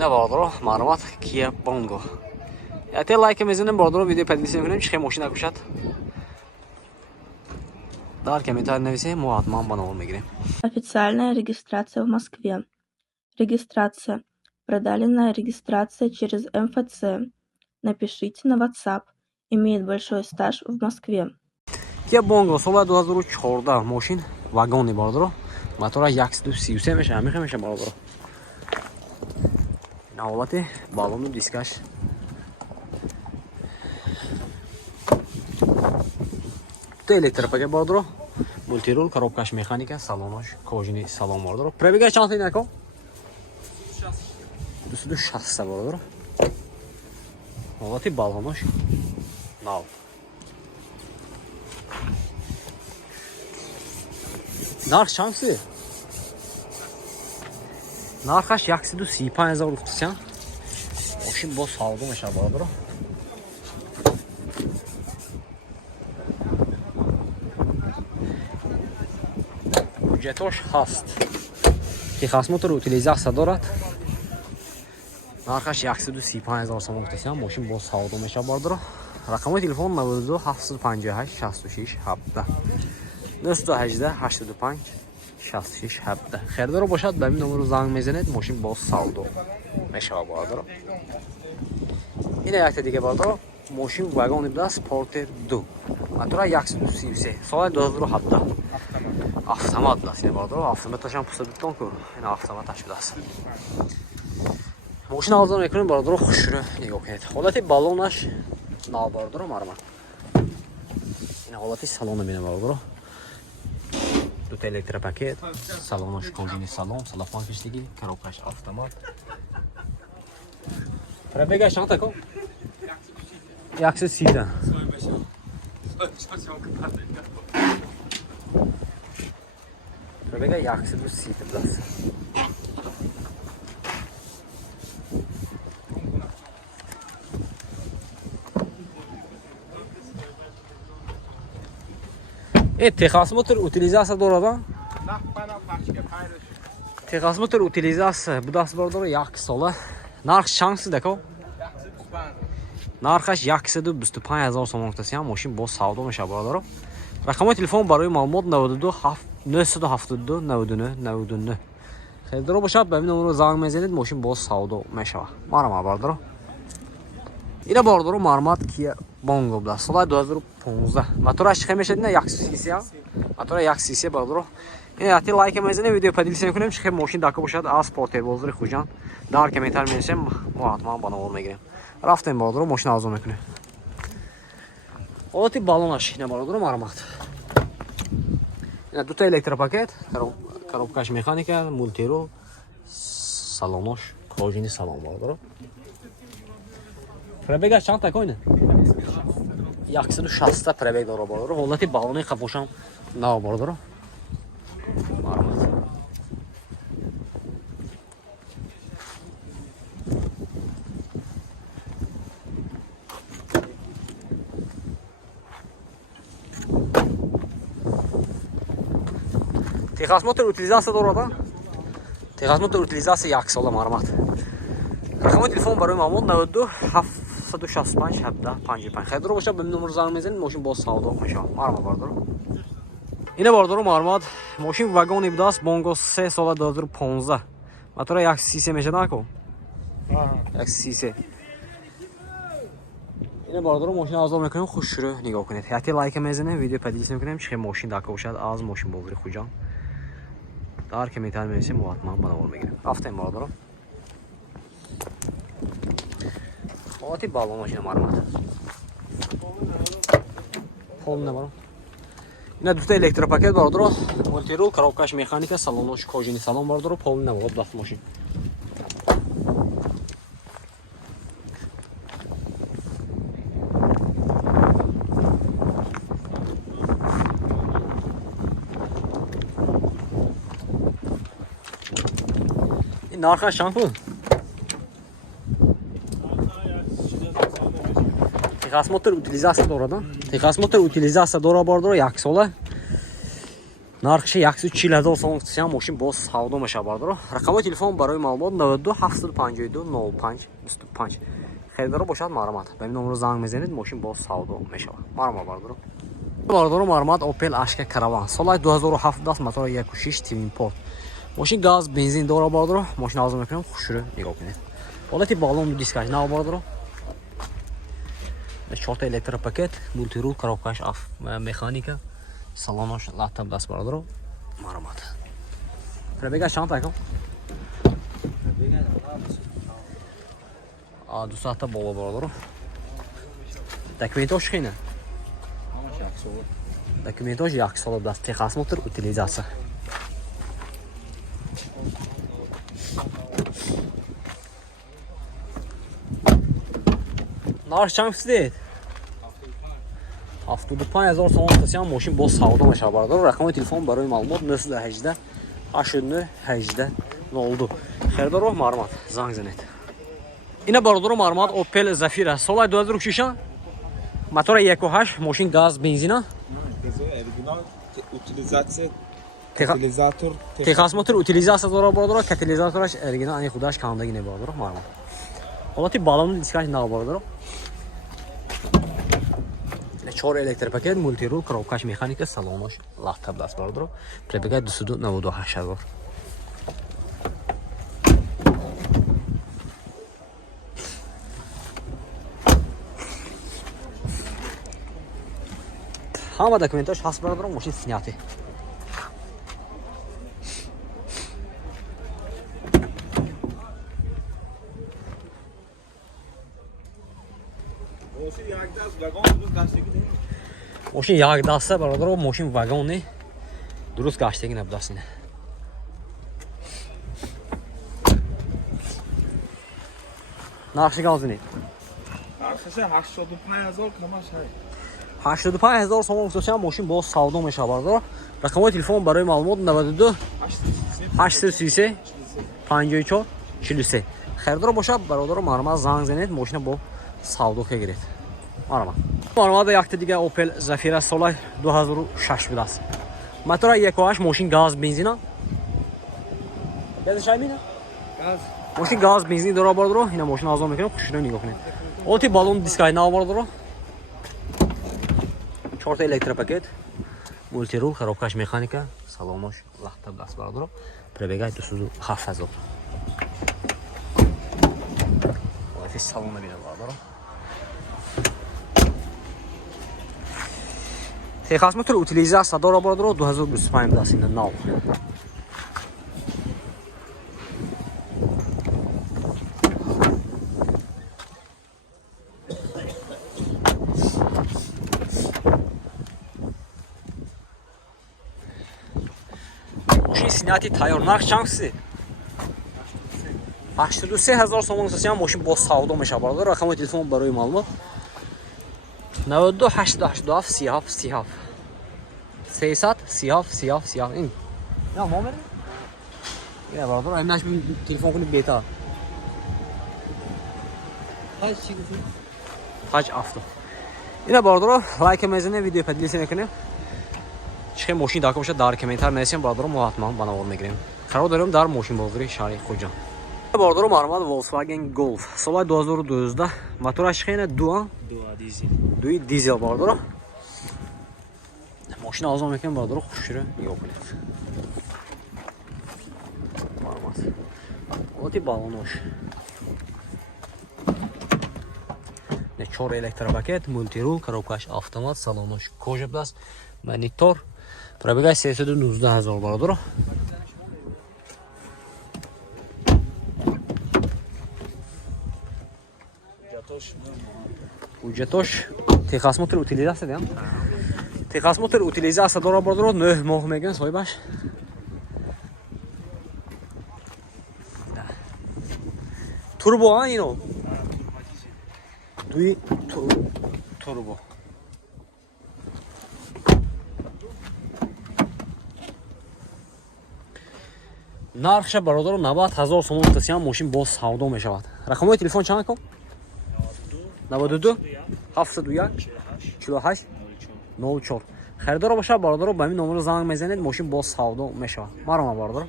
اینا باردارو معلومات کیا بونگو. یه لایک میزنیم باردارو ویدیو پدیسی میکنیم چه ماشین نکشد. در комментарий نویسید ما حتما با نام میگیریم. Официальная регистрация в Москве. Регистрация. Продалинная регистрация через МФЦ. Напишите на WhatsApp. Имеет большой стаж в Москве. Кия бонго соли 2014 ماشین вагони باردارو. мотора 133 میشه همیشه میشه باردارو. این حالت بالون و دیسکش. تو електропакет باردارو. مولتیرول коробкаш механика салонош кожини салон باردارو. Пробега чанта инако? 260 باردارو. حالت بالونش ناو. Narx çansı? Narxaş 135,000 tutuyorsan. Maşın boz saldım aşağı bağlıdır. Ücretoş hast. Texasmotor utilizatsiya دارد. Narxaş 135,000 so'm tutuyorsan. Maşın boz saldım aşağı bağlıdır. Raqamı telefon 92 758 66 7. 918 85 66 7. خریدار باشد به این نمره زنگ میزنید ماشین باز سالدو میشه باردارو. این یک دیگه باردارو ماشین واگن بوده سپورت 2 موتور 133 سال 2017 автомат است این باردارو автоматش هم پوست بیتون کو این автоматش بوده است ماشین آزاد میکنیم باردارو خوش رو نگاه کنید حالت بالونش نو باردارو مرمت این حالت سالن میبینه باردارو Тут электропакет, салон кожаный салон, салофан киштиги, коробкаш автомат. Пробегаешь чанта ко? 130. Пробегай 130 плюс. Texasmotor utilizatsiya daradan. Texasmotor utilizatsiya bu dast bordoro 1 sola. Narx chansida ko? Narxash 125,000 so'm tutuyorsan, mashina boz savdo misha bordoro. Raqamli telefon baroy ma'lumot 92 972 99 99. Xaridor bashab به این نمره زنگ میزنید ماشین باز سودا میشه. مرا باردارو. اینا باردارو معلومات کیا بونگو بوده. سال 2015. موتورش چه میشه نه 130. موتور 130 باردارو. این اتی لایک میزنید ویدیو پادیلش میکنیم چه ماشین داکو باشد از پورتبل خوجان. در کامنتار می‌نویسیم ما حتما با نام میگیریم. رفتیم باردارو ماشین آزاد میکنه. اوتی بالونش اینا باردارو معلومات. اینا دو تا الکتروپاکت коробкаш механика, мультирол, салонош, кожаный салон باردارو. Пробега чанд такойне? 160 пробег дора باردارو. ҳолати балони қафошам нав باردارو. Мармат. Texasmotor utilizatsiya dora. Texasmotor utilizatsiya 1 sola marmat. Raqamli telefon baroy ma'lumot 92 765 17 55. Xaridor bosha به نمره زنگ میزنید ماشین باز سودا میشه. مرمت باردارو. اینا باردارو معلومات ماشین واگن بوده است بونگو 3 سال 2015. موتور 130 میشه نکو. 130. اینا باردارو ماشین آزاد میکنیم خوش رو نگاه کنید. حتی لایک میزنید ویدیو پادیش میکنیم چه ماشین داکو باشد از ماشین بولری خوجان. در کامنتار می‌نویسیم ما حتما با نام میگیریم. رفتیم باردارو. حالتی بالون ماشین مرمت. پول نبارم. اینا دو تا الکتروپاکت باردارو. مولتیرول коробкаш механика, салонош кожаный салон باردارو. پول نبارد دست ماشین. Narxaş şampun. Texasmotor utilizatsiya doradan. Texasmotor utilizatsiya dora bordoro 1 sola. нархш 140,000 сомон гуфтасиям мошин боз савдо мешавад бардоро. Рақамои телефон барои маълумот 92 752 05 25. Херидоро бошад маърамат. Ба ин номеро занг мезанед, мошин боз савдо мешавад. Маърамат бардоро. Бардоро маърамат Opel Ashka Caravan. Соли 2017 мотори 1.6 Twin Pod. Мошин газ, бензин дора бардоро. Мошин арзон мекунам, хушро нигоҳ кунед. Ҳолати балон дискаш нав бардоро. 4 электропакет, мультирул, коробкаш механика. Салонош лаптоп даст бардоро. Маърамат. Пробега чанд айкам? Пробега 200 та боло бардоро. Документош хина? Документош 1 сол даст. Техосмотр, утилизация. Нарх чанд гуфтед? 75,000 сомон гуфтасиям мошин боз савдо мешавад бардоро. Рақамои телефон барои маълумот 018 89 18 02. Херидоро маърамат, занг занед. Ина бардоро маърамат Opel Zafira. Соли 2006 мотори 1.8, мошин газ, бензина. Катализатор. Техосмотр, утилизация дора бардоро. Катализатораш оригинал ани худаш камдаги не бардоро. Маърамат. Ҳолати балон дискаш нав бардоро. 4 электропакет, мультирул, коробкаш механика, салонош лаптоп даст бардоро. Пробега 298 бор. ҳама документош ҳаст бардоро, мошин снятый. мошин як даста бародаро, мошин вагоне дуруст гаштаги набудастине. Нархши газинед? Нархши 85,000 камаш ҳай. 85,000 сомон гуфтасиям мошин боз савдо мешавад бардоро. Рақамои телефон барои маълумот 92 833 54 43. Херидоро бошад бародаро маърамат занг занед, мошина бо савдо гиред. Маърамат. Маърамат якта дига Opel Zafira соли 2006 будааст. Мотори 1.8, мошин газ, бензина. Гази шаймина? Газ. Мошин газ, бензин дора бардоро. Ина мошин арзон мекунам, хушро нигоҳ кунед. Оти балон дискай нав бардоро. 4 электропакет, мультирул, коробкаш механика, салонош лаптоп даст бардоро. Пробега 207,000. Оти салона бинед бардоро. Техосмотр, утилизация дора бардоро 2025 даст ина нав. Снятый тайёр. Нарх чанд гуфтед? 83,000 сомон гуфтасиям мошин боз савдо мешавад бардоро. Рақамои телефон барои маълумот 92 887 37 37 37 37. Ин номер? Я бардоро, амнаш телефон куниб бета. Ҳаҷ авто. Ина бардоро, лайк мезанед, видео поделиться мекунед. чихе мошин дака бошад дар комментар нависем, бардоро мо ҳатман ба навор мегирем. Қарор дорем дар мошинбозии шаҳри Хуҷанд. Бардоро маърамат Volkswagen Golf. Соли 2012. Мотораш хена 2 дизел бардоро. Мошин арзон мекунем бардоро, хушро нигоҳ кунед. Маърамат. Оти балонош. 4 электропакет, мультирул, коробкаш автомат, салонош кожа даст, монитор. Пробега 319,000 бардоро. Уҷатош техосмотр утилизация дем. Техосмотр утилизация дора бардоро 9 моҳ меган соҳибаш. Турбо а ино. Дуи турбо. нархша бародаро 90,000 сомон гуфтасиям мошин боз савдо мешавад. Рақамои телефон чанд ком? 92 721 48 04. خریدار باشه باردارو به این نمره زنگ میزنید ماشین با سودا میشه. مرا باردارو